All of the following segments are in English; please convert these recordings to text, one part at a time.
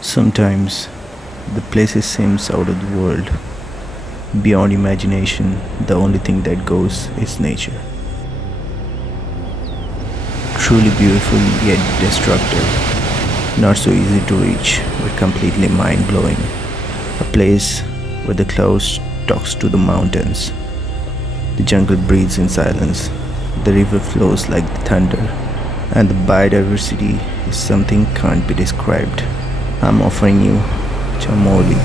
Sometimes the places seems out of the world. Beyond imagination, the only thing that goes is nature. Truly beautiful yet destructive. Not so easy to reach, but completely mind blowing. A place where the clouds talks to the mountains. The jungle breathes in silence. The river flows like the thunder. And the biodiversity is something can't be described. I'm offering you Chamoli.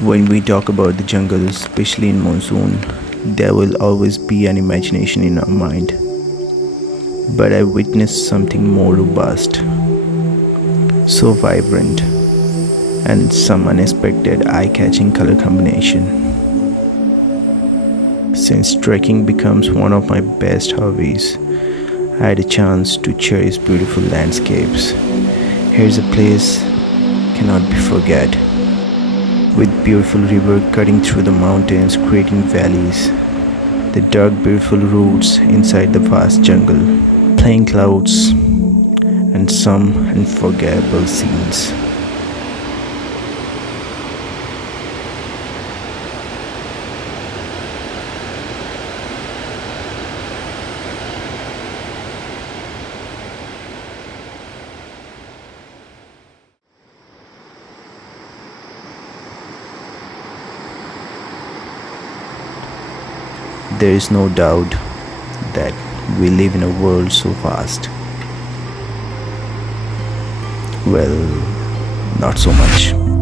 When we talk about the jungle, especially in monsoon, there will always be an imagination in our mind. But I witnessed something more robust, so vibrant, and some unexpected eye catching color combination. Since trekking becomes one of my best hobbies, I had a chance to cherish beautiful landscapes. Here's a place cannot be forget, with beautiful river cutting through the mountains creating valleys, the dark beautiful roads inside the vast jungle, playing clouds, and some unforgettable scenes. There is no doubt that we live in a world so fast. Well, not so much.